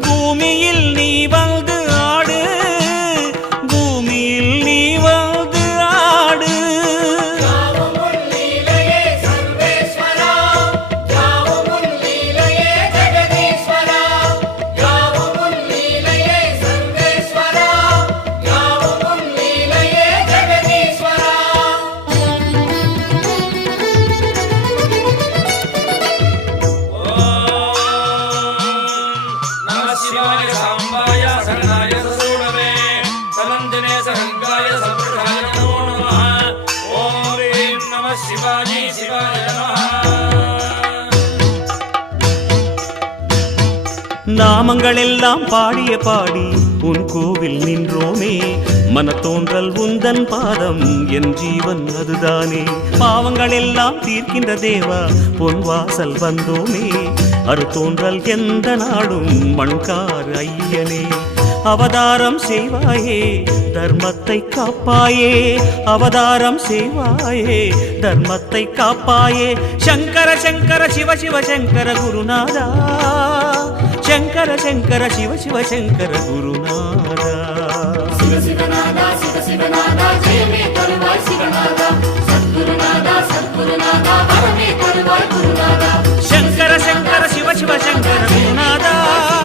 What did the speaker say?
பூமியில் நீ வந்து ஆடு, பூமியில் நீ வந்து ஆடு. நாமங்கள் எல்லாம் பாடிய பாடி உன் கோவில் நின்றோமே, மனத்தோன்றல் உந்தன் பாதம் என் ஜீவன் அதுதானே. பாவங்கள் எல்லாம் தீர்க்கின்ற தேவா பொன் வாசல் வந்தோமே, அருத்தோன்றல் எந்த நாடும் மண்கார் ஐயனே. அவதாரம் செய்வாயே தர்மத்தை காப்பாயே, அவதாரம் செய்வாயே தர்மத்தை காப்பாயே. சங்கர சங்கர சிவ சிவ சங்கர குருநாதா, சங்கர சங்கர சிவ சிவ சங்கர குருநாதா. சிவ சிவநாதா சிவ சிவநாதா ஜெயமே தருவாய் சிவநாதா.